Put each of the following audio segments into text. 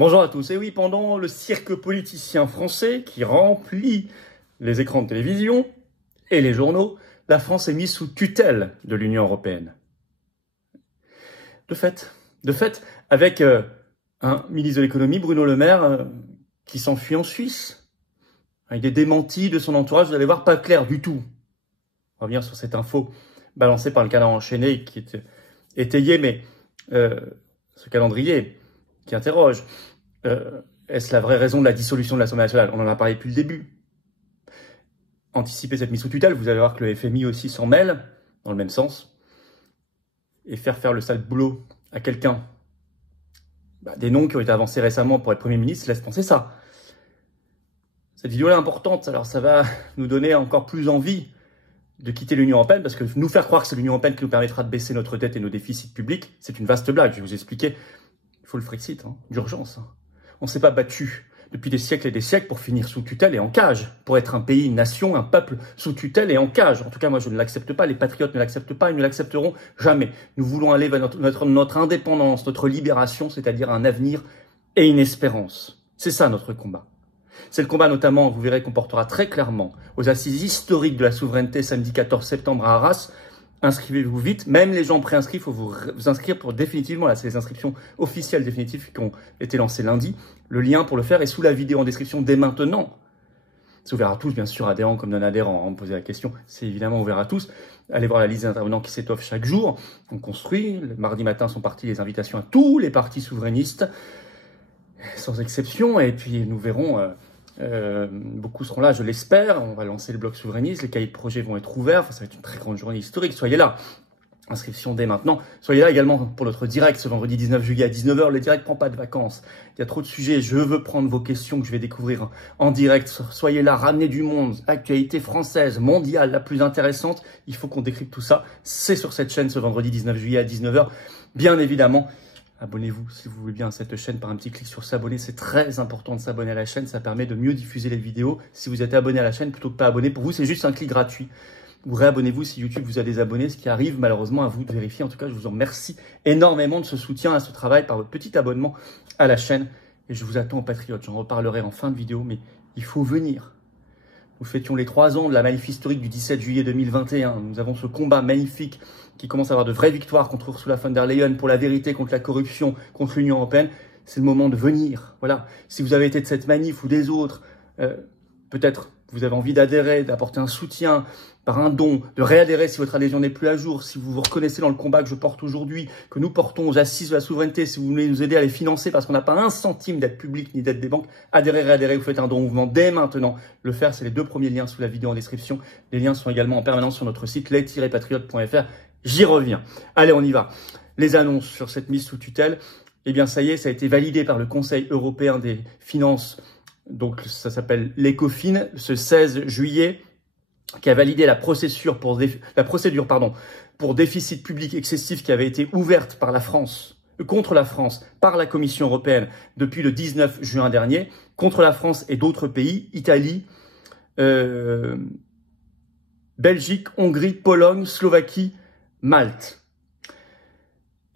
Bonjour à tous. Et oui, pendant le cirque politicien français qui remplit les écrans de télévision et les journaux, la France est mise sous tutelle de l'Union européenne. De fait, avec un ministre de l'économie, Bruno Le Maire, qui s'enfuit en Suisse, avec des démentis de son entourage, vous allez voir, pas clair du tout. On va revenir sur cette info balancée par le Canard enchaîné qui était étayée, mais ce calendrier qui interroge. Est-ce la vraie raison de la dissolution de l'Assemblée nationale? On en a parlé depuis le début. Anticiper cette mise sous tutelle, vous allez voir que le FMI aussi s'en mêle, dans le même sens. Et faire le sale boulot à quelqu'un. Des noms qui ont été avancés récemment pour être Premier ministre laissent penser ça. Cette vidéo-là est importante, alors ça va nous donner encore plus envie de quitter l'Union européenne, parce que nous faire croire que c'est l'Union européenne qui nous permettra de baisser notre dette et nos déficits publics, c'est une vaste blague. Je vais vous expliquer. Il faut le Frexit, d'urgence. On ne s'est pas battu depuis des siècles et des siècles pour finir sous tutelle et en cage, pour être un pays, une nation, un peuple sous tutelle et en cage. En tout cas, moi, je ne l'accepte pas, les patriotes ne l'acceptent pas, ils ne l'accepteront jamais. Nous voulons aller vers notre indépendance, notre libération, c'est-à-dire un avenir et une espérance. C'est ça notre combat. C'est le combat notamment, vous verrez, qu'on portera très clairement aux assises historiques de la souveraineté samedi 14 septembre à Arras. Inscrivez-vous vite, même les gens préinscrits, il faut vous inscrire pour définitivement, là c'est les inscriptions officielles définitives qui ont été lancées lundi. Le lien pour le faire est sous la vidéo en description dès maintenant. C'est ouvert à tous, bien sûr, adhérents comme non-adhérents, on me posait la question, c'est évidemment ouvert à tous. Allez voir la liste des intervenants qui s'étoffe chaque jour. On construit, le mardi matin sont parties les invitations à tous les partis souverainistes, sans exception, et puis nous verrons... beaucoup seront là, je l'espère. On va lancer le bloc souverainiste, les cahiers de projet vont être ouverts. Enfin, ça va être une très grande journée historique. Soyez là. Inscription dès maintenant. Soyez là également pour notre direct ce vendredi 19 juillet à 19h. Le direct prend pas de vacances. Il y a trop de sujets. Je veux prendre vos questions que je vais découvrir en direct. Soyez là, ramenez du monde. Actualité française, mondiale, la plus intéressante. Il faut qu'on décrypte tout ça. C'est sur cette chaîne ce vendredi 19 juillet à 19h. Bien évidemment. Abonnez-vous si vous voulez bien à cette chaîne par un petit clic sur s'abonner. C'est très important de s'abonner à la chaîne. Ça permet de mieux diffuser les vidéos. Si vous êtes abonné à la chaîne plutôt que pas abonné, pour vous, c'est juste un clic gratuit. Vous réabonnez-vous si YouTube vous a désabonné, ce qui arrive malheureusement à vous de vérifier. En tout cas, je vous en remercie énormément de ce soutien à ce travail par votre petit abonnement à la chaîne. Et je vous attends aux patriotes. J'en reparlerai en fin de vidéo, mais il faut venir. Nous fêtions les 3 ans de la manif historique du 17 juillet 2021. Nous avons ce combat magnifique qui commence à avoir de vraies victoires contre Ursula von der Leyen, pour la vérité, contre la corruption, contre l'Union européenne. C'est le moment de venir. Voilà. Si vous avez été de cette manif ou des autres, peut-être vous avez envie d'adhérer, d'apporter un soutien par un don, de réadhérer si votre adhésion n'est plus à jour, si vous vous reconnaissez dans le combat que je porte aujourd'hui, que nous portons aux assises de la souveraineté, si vous voulez nous aider à les financer parce qu'on n'a pas un centime d'aide publique ni d'aide des banques, adhérez, réadhérez, vous faites un don au mouvement dès maintenant. Le faire, c'est les 2 premiers liens sous la vidéo en description. Les liens sont également en permanence sur notre site les-patriotes.fr. J'y reviens. Allez, on y va. Les annonces sur cette mise sous tutelle, eh bien ça y est, ça a été validé par le Conseil européen des finances. Donc ça s'appelle l'ECOFIN, ce 16 juillet, qui a validé la procédure pour déficit public excessif qui avait été ouverte par la France, contre la France, par la Commission européenne depuis le 19 juin dernier, contre la France et d'autres pays, Italie, Belgique, Hongrie, Pologne, Slovaquie, Malte.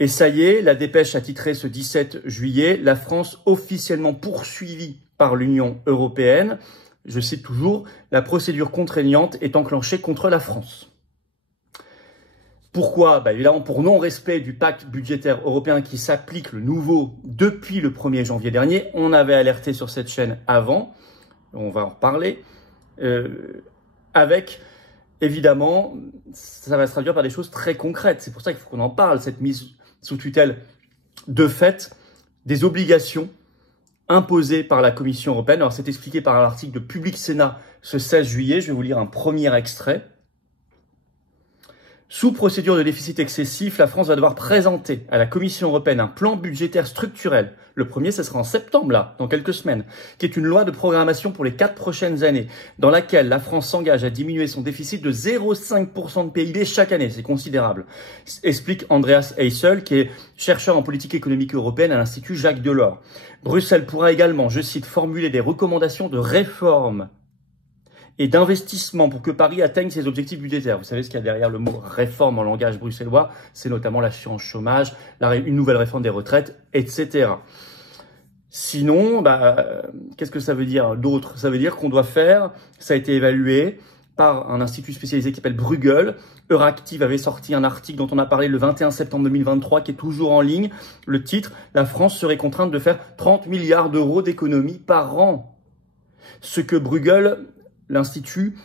Et ça y est, la dépêche a titré ce 17 juillet, la France officiellement poursuivie par l'Union européenne. Je cite toujours, la procédure contraignante est enclenchée contre la France. Pourquoi? Évidemment, pour non-respect du pacte budgétaire européen qui s'applique le nouveau depuis le 1er janvier dernier. On avait alerté sur cette chaîne avant, on va en reparler, avec... Évidemment, ça va se traduire par des choses très concrètes. C'est pour ça qu'il faut qu'on en parle, cette mise sous tutelle. De fait, des obligations imposées par la Commission européenne. Alors, c'est expliqué par un article de Public Sénat ce 16 juillet. Je vais vous lire un premier extrait. Sous procédure de déficit excessif, la France va devoir présenter à la Commission européenne un plan budgétaire structurel. Le premier, ce sera en septembre, là, dans quelques semaines, qui est une loi de programmation pour les 4 prochaines années, dans laquelle la France s'engage à diminuer son déficit de 0,5% de PIB chaque année. C'est considérable. Explique Andreas Heysel, qui est chercheur en politique économique européenne à l'Institut Jacques Delors. Bruxelles pourra également, je cite, formuler des recommandations de réforme et d'investissement pour que Paris atteigne ses objectifs budgétaires. Vous savez ce qu'il y a derrière le mot réforme en langage bruxellois, c'est notamment l'assurance chômage, une nouvelle réforme des retraites, etc. Sinon, qu'est-ce que ça veut dire d'autre? Ça veut dire qu'on doit faire, ça a été évalué par un institut spécialisé qui s'appelle Bruegel. Euractiv avait sorti un article dont on a parlé le 21 septembre 2023 qui est toujours en ligne. Le titre, la France serait contrainte de faire 30 milliards d'euros d'économies par an. Ce que Bruegel, l'institut,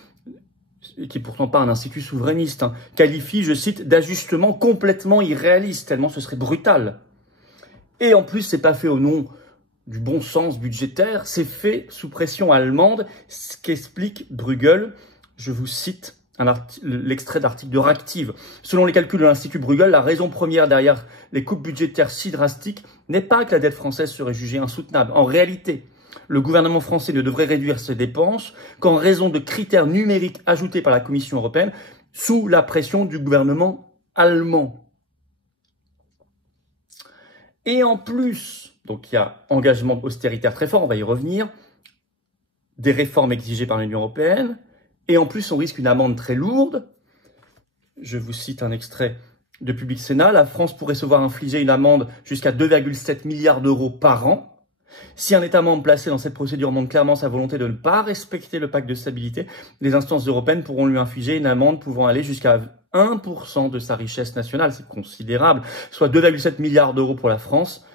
qui est pourtant pas un institut souverainiste, qualifie, je cite, d'ajustement complètement irréaliste, tellement ce serait brutal. Et en plus, c'est pas fait au nom du bon sens budgétaire, c'est fait sous pression allemande, ce qu'explique Bruegel. Je vous cite l'extrait d'article d'Euractiv. Selon les calculs de l'Institut Bruegel, la raison première derrière les coupes budgétaires si drastiques n'est pas que la dette française serait jugée insoutenable. En réalité, le gouvernement français ne devrait réduire ses dépenses qu'en raison de critères numériques ajoutés par la Commission européenne sous la pression du gouvernement allemand. Et en plus, donc il y a engagement austéritaire très fort, on va y revenir, des réformes exigées par l'Union européenne, et en plus on risque une amende très lourde. Je vous cite un extrait de Public Sénat. La France pourrait se voir infliger une amende jusqu'à 2,7 milliards d'euros par an. Si un État membre placé dans cette procédure montre clairement sa volonté de ne pas respecter le pacte de stabilité, les instances européennes pourront lui infliger une amende pouvant aller jusqu'à 1% de sa richesse nationale. C'est considérable, soit 2,7 milliards d'euros pour la France.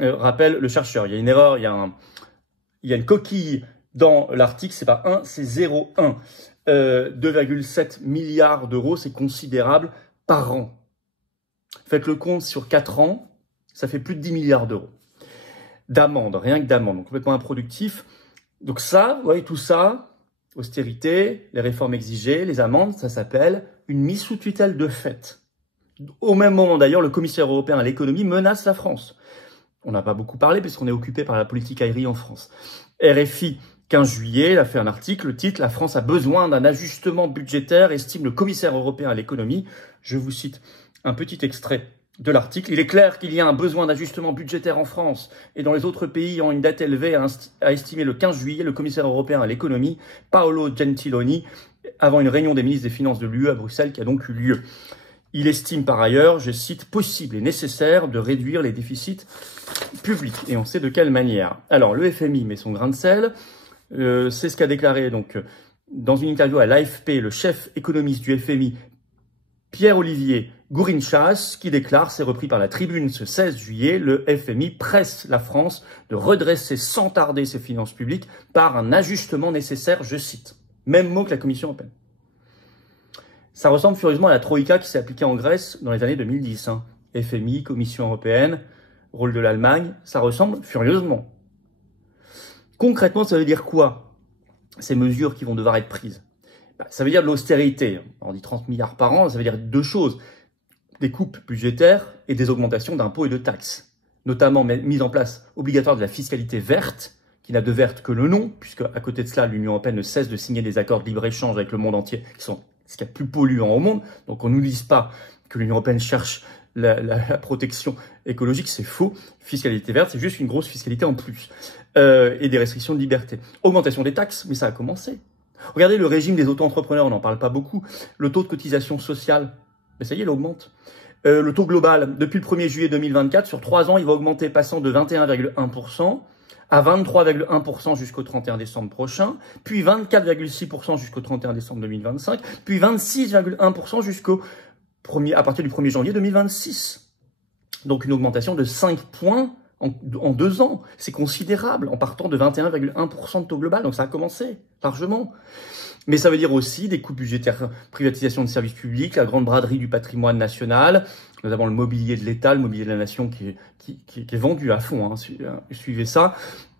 Rappelle le chercheur, il y a une erreur, il y a une coquille dans l'article, c'est pas 1, c'est 0,1. 2,7 milliards d'euros, c'est considérable par an. Faites le compte sur 4 ans, ça fait plus de 10 milliards d'euros. D'amende, rien que d'amende, donc complètement improductif. Donc ça, vous voyez, tout ça, austérité, les réformes exigées, les amendes, ça s'appelle une mise sous tutelle de fait. Au même moment d'ailleurs, le commissaire européen à l'économie menace la France. On n'a pas beaucoup parlé puisqu'on est occupé par la politique aérienne en France. RFI, 15 juillet, il a fait un article, le titre « La France a besoin d'un ajustement budgétaire », estime le commissaire européen à l'économie. Je vous cite un petit extrait de l'article. Il est clair qu'il y a un besoin d'ajustement budgétaire en France et dans les autres pays ayant une dette élevée, a estimé le 15 juillet le commissaire européen à l'économie, Paolo Gentiloni, avant une réunion des ministres des Finances de l'UE à Bruxelles qui a donc eu lieu. Il estime par ailleurs, je cite, possible et nécessaire de réduire les déficits publics. Et on sait de quelle manière. Alors, le FMI met son grain de sel. C'est ce qu'a déclaré donc dans une interview à l'AFP le chef économiste du FMI, Pierre-Olivier Gourinchas, qui déclare, c'est repris par la Tribune ce 16 juillet, le FMI presse la France de redresser sans tarder ses finances publiques par un ajustement nécessaire, je cite. Même mot que la Commission européenne. Ça ressemble furieusement à la Troïka qui s'est appliquée en Grèce dans les années 2010. FMI, Commission européenne, rôle de l'Allemagne, ça ressemble furieusement. Concrètement, ça veut dire quoi, ces mesures qui vont devoir être prises? Ça veut dire de l'austérité. On dit 30 milliards par an, ça veut dire deux choses. Des coupes budgétaires et des augmentations d'impôts et de taxes. Notamment mise en place obligatoire de la fiscalité verte, qui n'a de verte que le nom, puisque à côté de cela, l'Union européenne ne cesse de signer des accords de libre-échange avec le monde entier, qui sont ce qu'il y a de plus polluant au monde. Donc on ne nous dise pas que l'Union européenne cherche la protection écologique, c'est faux. Fiscalité verte, c'est juste une grosse fiscalité en plus. Et des restrictions de liberté. Augmentation des taxes, mais ça a commencé. Regardez le régime des auto-entrepreneurs, on n'en parle pas beaucoup. Le taux de cotisation sociale, mais ça y est, il augmente. Le taux global, depuis le 1er juillet 2024, sur 3 ans, il va augmenter, passant de 21,1% à 23,1% jusqu'au 31 décembre prochain, puis 24,6% jusqu'au 31 décembre 2025, puis 26,1% à partir du 1er janvier 2026. Donc une augmentation de 5 points en 2 ans. C'est considérable, en partant de 21,1% de taux global. Donc ça a commencé, largement. Mais ça veut dire aussi des coupes budgétaires, privatisation de services publics, la grande braderie du patrimoine national, notamment le mobilier de l'État, le mobilier de la nation qui est vendu à fond, suivez ça.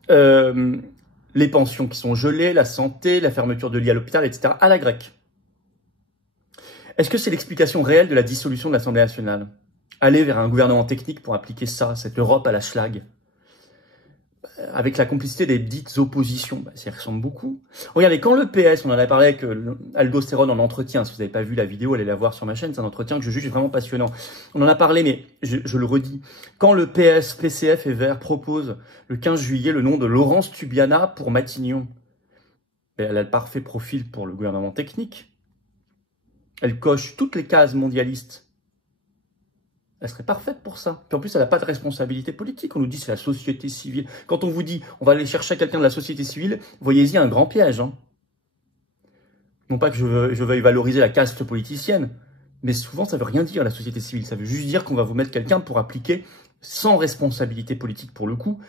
Les pensions qui sont gelées, la santé, la fermeture de lits à l'hôpital, etc. à la grecque. Est-ce que c'est l'explication réelle de la dissolution de l'Assemblée nationale? Aller vers un gouvernement technique pour appliquer ça, cette Europe à la schlag, avec la complicité des dites oppositions, ça y ressemble beaucoup. Regardez, quand le PS, on en a parlé avec Aldo Stéron en entretien, si vous n'avez pas vu la vidéo, allez la voir sur ma chaîne, c'est un entretien que je juge vraiment passionnant. On en a parlé, mais je le redis, quand le PS, PCF et Verts proposent le 15 juillet le nom de Laurence Tubiana pour Matignon, elle a le parfait profil pour le gouvernement technique. Elle coche toutes les cases mondialistes Elle serait parfaite pour ça. Puis en plus, elle n'a pas de responsabilité politique. On nous dit c'est la société civile. Quand on vous dit on va aller chercher quelqu'un de la société civile, voyez-y un grand piège. Hein. Non pas que je veuille valoriser la caste politicienne, mais souvent ça veut rien dire la société civile. Ça veut juste dire qu'on va vous mettre quelqu'un pour appliquer, sans responsabilité politique pour le coup,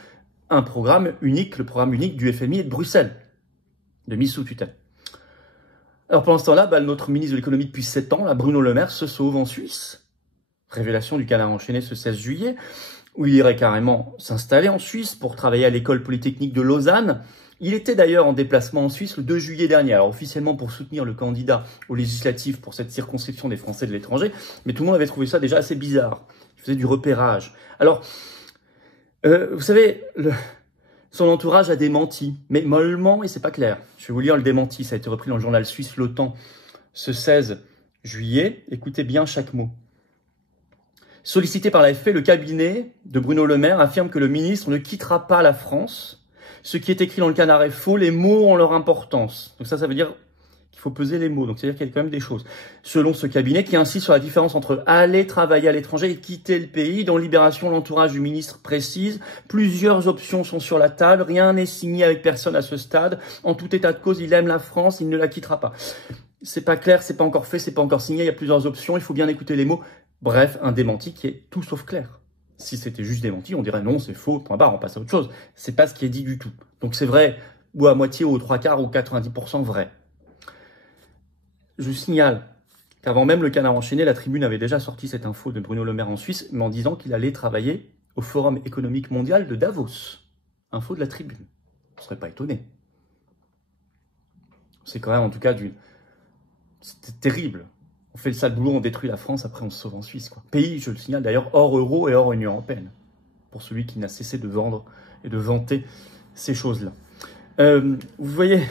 un programme unique, le programme unique du FMI et de Bruxelles, de mise sous tutelle. Alors pendant ce temps-là, notre ministre de l'économie depuis 7 ans, là, Bruno Le Maire, se sauve en Suisse. Révélation du Canard enchaîné ce 16 juillet, où il irait carrément s'installer en Suisse pour travailler à l'école polytechnique de Lausanne. Il était d'ailleurs en déplacement en Suisse le 2 juillet dernier, alors officiellement pour soutenir le candidat aux législatives pour cette circonscription des Français de l'étranger, mais tout le monde avait trouvé ça déjà assez bizarre. Il faisait du repérage. Alors, vous savez, son entourage a démenti, mais mollement, et c'est pas clair. Je vais vous lire le démenti, ça a été repris dans le journal suisse Le Temps ce 16 juillet. Écoutez bien chaque mot. Sollicité par l'AFP, le cabinet de Bruno Le Maire affirme que le ministre ne quittera pas la France. Ce qui est écrit dans le Canard est faux, les mots ont leur importance. Donc ça veut dire qu'il faut peser les mots, donc c'est-à-dire qu'il y a quand même des choses. Selon ce cabinet qui insiste sur la différence entre aller travailler à l'étranger et quitter le pays, dans Libération, l'entourage du ministre précise, plusieurs options sont sur la table, rien n'est signé avec personne à ce stade. En tout état de cause, il aime la France, il ne la quittera pas. C'est pas clair, c'est pas encore fait, c'est pas encore signé, il y a plusieurs options, il faut bien écouter les mots. Bref, un démenti qui est tout sauf clair. Si c'était juste démenti, on dirait non, c'est faux, point barre, on passe à autre chose. C'est pas ce qui est dit du tout. Donc c'est vrai, ou à moitié, ou aux 3/4, ou 90% vrai. Je signale qu'avant même le Canard enchaîné, la Tribune avait déjà sorti cette info de Bruno Le Maire en Suisse, mais en disant qu'il allait travailler au Forum économique mondial de Davos. Info de la Tribune. On ne serait pas étonné. C'est quand même, en tout cas, c'était terrible. On fait le sale boulot, on détruit la France, après on se sauve en Suisse, quoi. Pays, je le signale d'ailleurs, hors euro et hors Union européenne. Pour celui qui n'a cessé de vendre et de vanter ces choses-là. Vous voyez,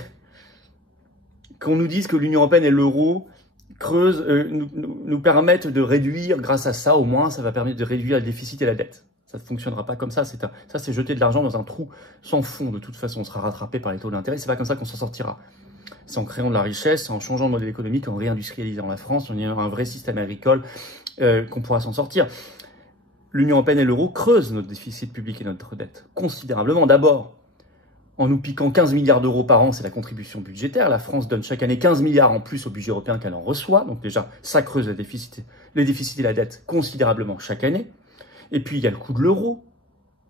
qu'on nous dise que l'Union européenne et l'euro creusent, nous permettent de réduire, grâce à ça au moins, ça va permettre de réduire le déficit et la dette. Ça ne fonctionnera pas comme ça. Ça, c'est jeter de l'argent dans un trou sans fond. De toute façon, on sera rattrapé par les taux d'intérêt. C'est pas comme ça qu'on s'en sortira. C'est en créant de la richesse, c'est en changeant de modèle économique, en réindustrialisant la France, en ayant un vrai système agricole qu'on pourra s'en sortir. L'Union européenne et l'euro creusent notre déficit public et notre dette considérablement. D'abord, en nous piquant 15 milliards d'euros par an, c'est la contribution budgétaire. La France donne chaque année 15 milliards en plus au budget européen qu'elle en reçoit. Donc déjà, ça creuse les déficits et la dette considérablement chaque année. Et puis, il y a le coût de l'euro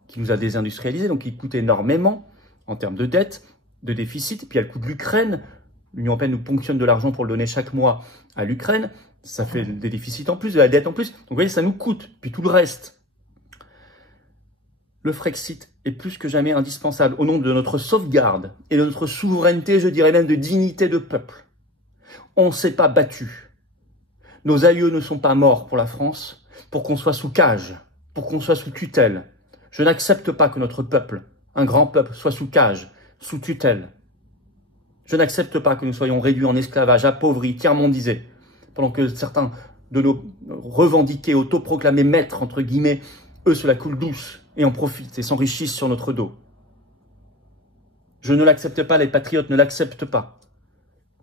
qui nous a désindustrialisés, donc qui coûte énormément en termes de dette, de déficit. Et puis, il y a le coût de l'Ukraine. L'Union européenne nous ponctionne de l'argent pour le donner chaque mois à l'Ukraine. Ça fait des déficits en plus, de la dette en plus. Donc, vous voyez, ça nous coûte. Puis tout le reste. Le Frexit est plus que jamais indispensable au nom de notre sauvegarde et de notre souveraineté, je dirais même de dignité de peuple. On ne s'est pas battu. Nos aïeux ne sont pas morts pour la France, pour qu'on soit sous cage, pour qu'on soit sous tutelle. Je n'accepte pas que notre peuple, un grand peuple, soit sous cage, sous tutelle. Je n'accepte pas que nous soyons réduits en esclavage, appauvris, tiers-mondisés, pendant que certains de nos revendiqués, autoproclamés maîtres, entre guillemets, eux se la coulent douce et en profitent et s'enrichissent sur notre dos. Je ne l'accepte pas, les patriotes ne l'acceptent pas.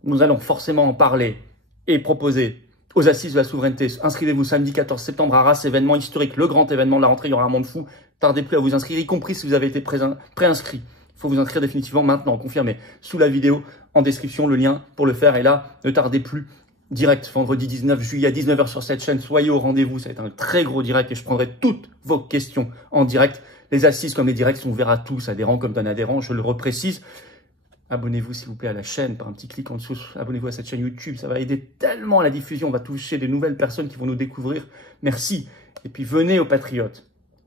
Nous allons forcément en parler et proposer aux assises de la souveraineté. Inscrivez-vous samedi 14 septembre à Arras, événement historique, le grand événement de la rentrée, il y aura un monde fou. Tardez plus à vous inscrire, y compris si vous avez été préinscrit. Il faut vous inscrire définitivement maintenant, confirmé. Sous la vidéo, en description, le lien pour le faire est là. Ne tardez plus. Direct, vendredi 19 juillet à 19 h sur cette chaîne. Soyez au rendez-vous, ça va être un très gros direct et je prendrai toutes vos questions en direct. Les assises comme les directs sont ouverts à tous, adhérents comme non-adhérents, je le reprécise. Abonnez-vous s'il vous plaît à la chaîne par un petit clic en dessous. Abonnez-vous à cette chaîne YouTube, ça va aider tellement à la diffusion. On va toucher des nouvelles personnes qui vont nous découvrir. Merci. Et puis venez aux patriotes.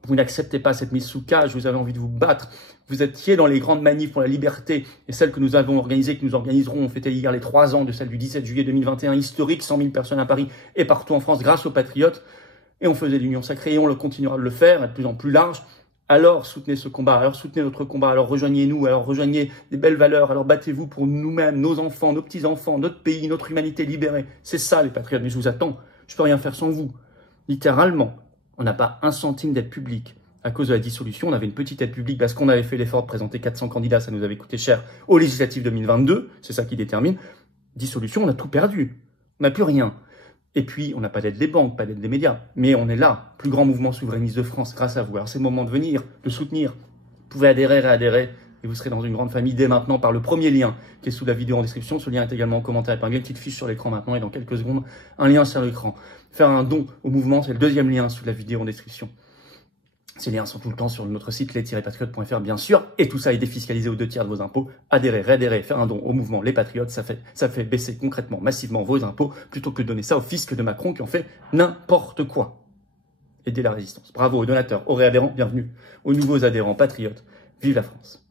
Vous n'acceptez pas cette mise sous cage, vous avez envie de vous battre. Vous étiez dans les grandes manifs pour la liberté et celles que nous avons organisées, que nous organiserons. On fêtait hier les 3 ans de celle du 17 juillet 2021, historique, 100 000 personnes à Paris et partout en France grâce aux patriotes. Et on faisait l'union sacrée et on le continuera de le faire, de plus en plus large. Alors soutenez ce combat, alors soutenez notre combat, alors rejoignez-nous, alors rejoignez des belles valeurs, alors battez-vous pour nous-mêmes, nos enfants, nos petits-enfants, notre pays, notre humanité libérée. C'est ça les patriotes, mais je vous attends, je peux rien faire sans vous. Littéralement, on n'a pas un centime d'aide publique. À cause de la dissolution, on avait une petite aide publique parce qu'on avait fait l'effort de présenter 400 candidats, ça nous avait coûté cher aux législatives 2022, c'est ça qui détermine. Dissolution, on a tout perdu, on n'a plus rien. Et puis, on n'a pas d'aide des banques, pas d'aide des médias, mais on est là, plus grand mouvement souverainiste de France, grâce à vous. Alors c'est le moment de venir, de soutenir. Vous pouvez adhérer, réadhérer, et vous serez dans une grande famille dès maintenant par le premier lien qui est sous la vidéo en description. Ce lien est également en commentaire épinglé, une petite fiche sur l'écran maintenant, et dans quelques secondes, un lien sur l'écran. Faire un don au mouvement, c'est le deuxième lien sous la vidéo en description. Ces liens sont tout le temps sur notre site les-patriotes.fr bien sûr, et tout ça est défiscalisé aux 2/3 de vos impôts. Adhérer, réadhérer, faire un don au mouvement Les Patriotes, ça fait baisser concrètement, massivement vos impôts, plutôt que de donner ça au fisc de Macron qui en fait n'importe quoi. Aidez la résistance. Bravo aux donateurs, aux réadhérents, bienvenue. Aux nouveaux adhérents patriotes, vive la France.